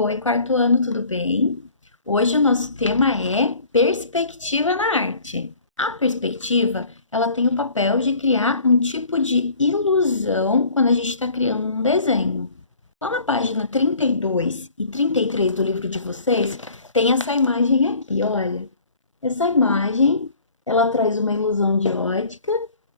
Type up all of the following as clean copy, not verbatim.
Oi, quarto ano, tudo bem? Hoje o nosso tema é perspectiva na arte. A perspectiva, ela tem o papel de criar um tipo de ilusão quando a gente está criando um desenho. Lá na página 32 e 33 do livro de vocês, tem essa imagem aqui, olha. Essa imagem, ela traz uma ilusão de ótica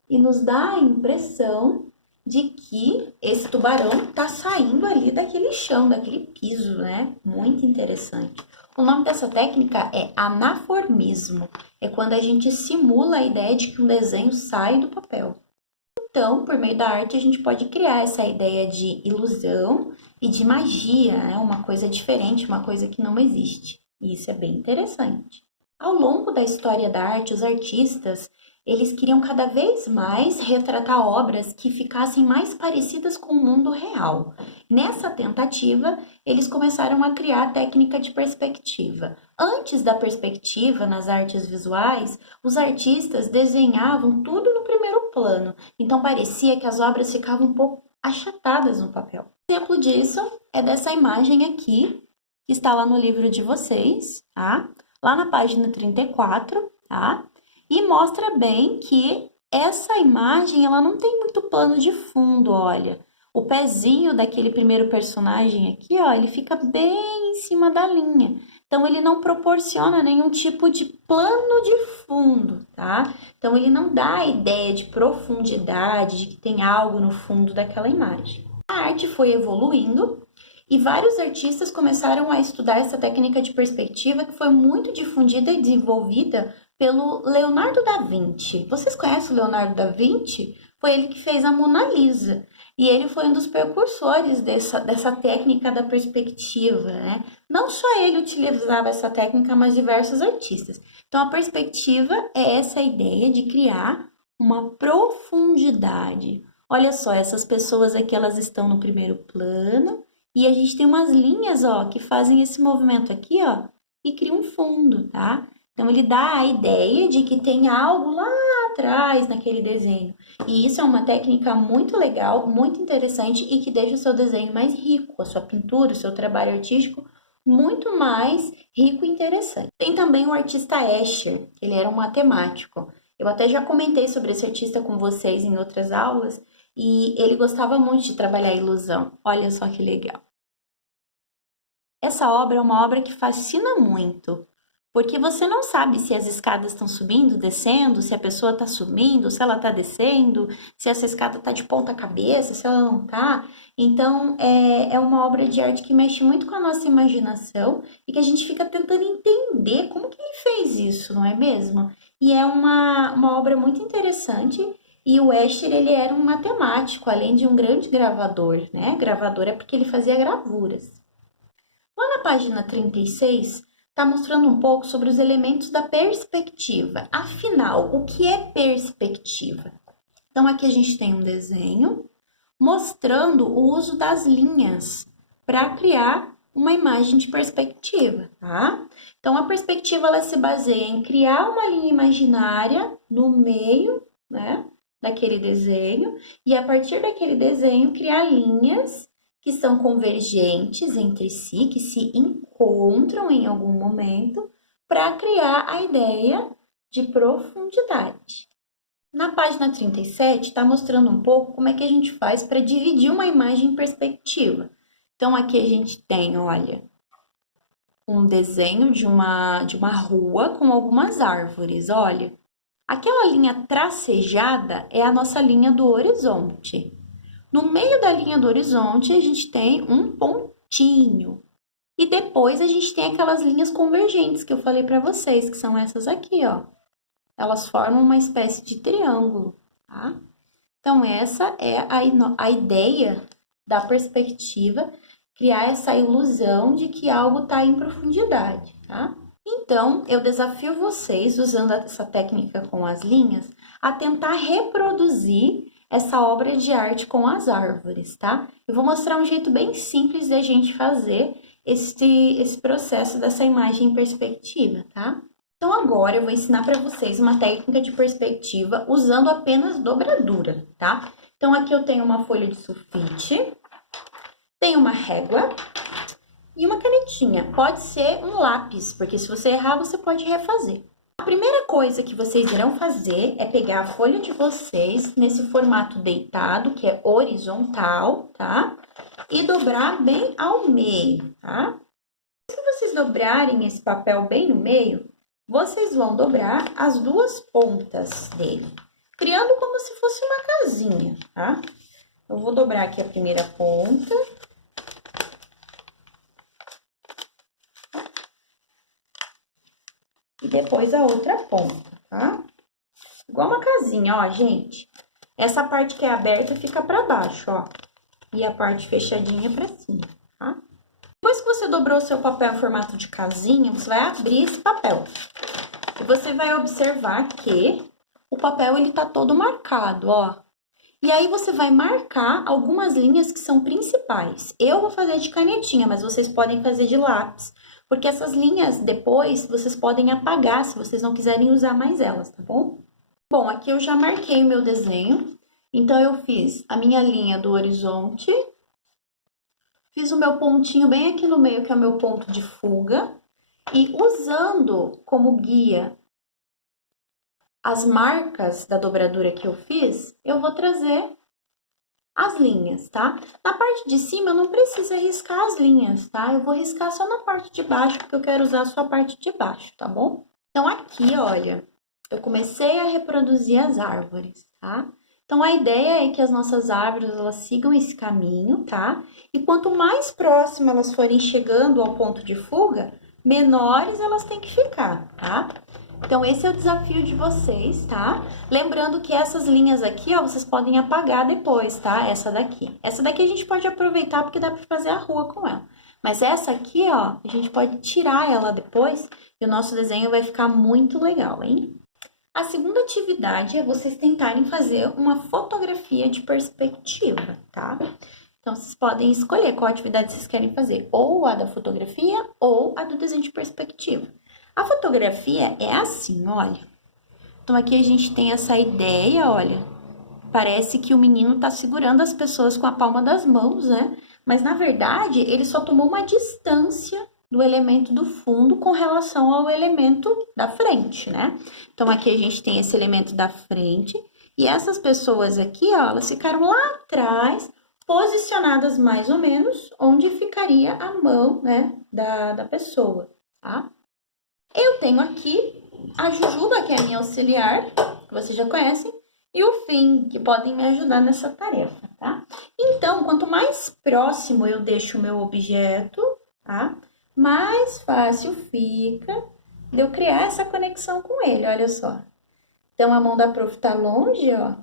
e nos dá a impressão de que esse tubarão está saindo ali daquele chão, daquele piso, né? Muito interessante. O nome dessa técnica é anaformismo. É quando a gente simula a ideia de que um desenho sai do papel. Então, por meio da arte, a gente pode criar essa ideia de ilusão e de magia, né? Uma coisa diferente, uma coisa que não existe. E isso é bem interessante. Ao longo da história da arte, os artistas, eles queriam cada vez mais retratar obras que ficassem mais parecidas com o mundo real. Nessa tentativa, eles começaram a criar a técnica de perspectiva. Antes da perspectiva, nas artes visuais, os artistas desenhavam tudo no primeiro plano, então parecia que as obras ficavam um pouco achatadas no papel. Um exemplo disso é dessa imagem aqui, que está lá no livro de vocês, tá? Lá na página 34, tá? E mostra bem que essa imagem, ela não tem muito plano de fundo, olha. O pezinho daquele primeiro personagem aqui, ó, ele fica bem em cima da linha. Então, ele não proporciona nenhum tipo de plano de fundo, tá? Então, ele não dá a ideia de profundidade, de que tem algo no fundo daquela imagem. A arte foi evoluindo e vários artistas começaram a estudar essa técnica de perspectiva que foi muito difundida e desenvolvida pelo Leonardo da Vinci. Vocês conhecem o Leonardo da Vinci? Foi ele que fez a Mona Lisa. E ele foi um dos precursores dessa técnica da perspectiva, né? Não só ele utilizava essa técnica, mas diversos artistas. Então, a perspectiva é essa ideia de criar uma profundidade. Olha só, essas pessoas aqui, elas estão no primeiro plano, e a gente tem umas linhas, ó, que fazem esse movimento aqui, ó, e cria um fundo, tá? Então, ele dá a ideia de que tem algo lá atrás naquele desenho. E isso é uma técnica muito legal, muito interessante e que deixa o seu desenho mais rico, a sua pintura, o seu trabalho artístico muito mais rico e interessante. Tem também o artista Escher, ele era um matemático. Eu até já comentei sobre esse artista com vocês em outras aulas, e ele gostava muito de trabalhar a ilusão. Olha só que legal. Essa obra é uma obra que fascina muito, porque você não sabe se as escadas estão subindo, descendo, se a pessoa está subindo, se ela está descendo, se essa escada está de ponta cabeça, se ela não está. Então, é uma obra de arte que mexe muito com a nossa imaginação e que a gente fica tentando entender como que ele fez isso, não é mesmo? E é uma obra muito interessante. E o Escher, ele era um matemático, além de um grande gravador, né? Gravador é porque ele fazia gravuras. Lá na página 36, está mostrando um pouco sobre os elementos da perspectiva. Afinal, o que é perspectiva? Então, aqui a gente tem um desenho mostrando o uso das linhas para criar uma imagem de perspectiva, tá? Então, a perspectiva, ela se baseia em criar uma linha imaginária no meio, né, daquele desenho, e a partir daquele desenho criar linhas que são convergentes entre si, que se encontram em algum momento para criar a ideia de profundidade. Na página 37 está mostrando um pouco como é que a gente faz para dividir uma imagem em perspectiva. Então aqui a gente tem, olha, um desenho de uma rua com algumas árvores, olha. Aquela linha tracejada é a nossa linha do horizonte. No meio da linha do horizonte, a gente tem um pontinho. E depois a gente tem aquelas linhas convergentes que eu falei para vocês, que são essas aqui, ó. Elas formam uma espécie de triângulo, tá? Então, essa é a ideia da perspectiva, criar essa ilusão de que algo está em profundidade, tá? Então, eu desafio vocês, usando essa técnica com as linhas, a tentar reproduzir essa obra de arte com as árvores, tá? Eu vou mostrar um jeito bem simples de a gente fazer esse processo dessa imagem em perspectiva, tá? Então, agora eu vou ensinar para vocês uma técnica de perspectiva usando apenas dobradura, tá? Então, aqui eu tenho uma folha de sulfite, tenho uma régua e uma canetinha. Pode ser um lápis, porque se você errar, você pode refazer. A primeira coisa que vocês irão fazer é pegar a folha de vocês nesse formato deitado, que é horizontal, tá? E dobrar bem ao meio, tá? Se vocês dobrarem esse papel bem no meio, vocês vão dobrar as duas pontas dele, criando como se fosse uma casinha, tá? Eu vou dobrar aqui a primeira ponta. E depois a outra ponta, tá? Igual uma casinha, ó, gente. Essa parte que é aberta fica pra baixo, ó. E a parte fechadinha pra cima, tá? Depois que você dobrou o seu papel em formato de casinha, você vai abrir esse papel. E você vai observar que o papel, ele tá todo marcado, ó. E aí, você vai marcar algumas linhas que são principais. Eu vou fazer de canetinha, mas vocês podem fazer de lápis. Porque essas linhas, depois, vocês podem apagar, se vocês não quiserem usar mais elas, tá bom? Bom, aqui eu já marquei o meu desenho. Então, eu fiz a minha linha do horizonte. Fiz o meu pontinho bem aqui no meio, que é o meu ponto de fuga. E usando como guia as marcas da dobradura que eu fiz, eu vou trazer as linhas, tá? Na parte de cima, não precisa riscar as linhas, tá? Eu vou riscar só na parte de baixo, porque eu quero usar só a parte de baixo, tá bom? Então, aqui, olha, eu comecei a reproduzir as árvores, tá? Então, a ideia é que as nossas árvores, elas sigam esse caminho, tá? E quanto mais próximo elas forem chegando ao ponto de fuga, menores elas têm que ficar, tá? Então, esse é o desafio de vocês, tá? Lembrando que essas linhas aqui, ó, vocês podem apagar depois, tá? Essa daqui. Essa daqui a gente pode aproveitar porque dá pra fazer a rua com ela. Mas essa aqui, ó, a gente pode tirar ela depois e o nosso desenho vai ficar muito legal, hein? A segunda atividade é vocês tentarem fazer uma fotografia de perspectiva, tá? Então, vocês podem escolher qual atividade vocês querem fazer, ou a da fotografia ou a do desenho de perspectiva. A fotografia é assim, olha. Então, aqui a gente tem essa ideia, olha. Parece que o menino tá segurando as pessoas com a palma das mãos, né? Mas, na verdade, ele só tomou uma distância do elemento do fundo com relação ao elemento da frente, né? Então, aqui a gente tem esse elemento da frente. E essas pessoas aqui, ó, elas ficaram lá atrás, posicionadas mais ou menos onde ficaria a mão, né, da pessoa, tá? Eu tenho aqui a Jujuba, que é a minha auxiliar, que vocês já conhecem, e o Fim, que podem me ajudar nessa tarefa, tá? Então, quanto mais próximo eu deixo o meu objeto, tá? Mais fácil fica de eu criar essa conexão com ele, olha só. Então, a mão da prof tá longe, ó.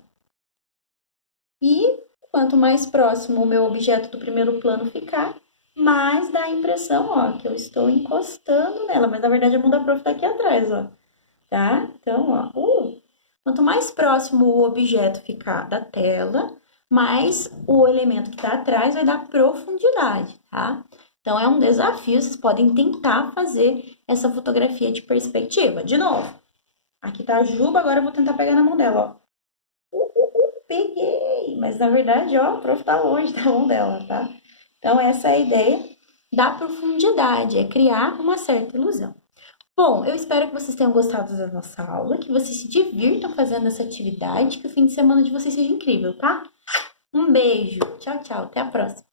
E quanto mais próximo o meu objeto do primeiro plano ficar, mais dá a impressão, ó, que eu estou encostando nela. Mas, na verdade, a mão da prof tá aqui atrás, ó. Tá? Então, ó, quanto mais próximo o objeto ficar da tela, mais o elemento que tá atrás vai dar profundidade, tá? Então, é um desafio, vocês podem tentar fazer essa fotografia de perspectiva. De novo, aqui tá a Juba, agora eu vou tentar pegar na mão dela, ó. Peguei! Mas, na verdade, ó, o prof tá longe da mão dela, tá? Então, essa é a ideia da profundidade, é criar uma certa ilusão. Bom, eu espero que vocês tenham gostado da nossa aula, que vocês se divirtam fazendo essa atividade, que o fim de semana de vocês seja incrível, tá? Um beijo, tchau, tchau, até a próxima!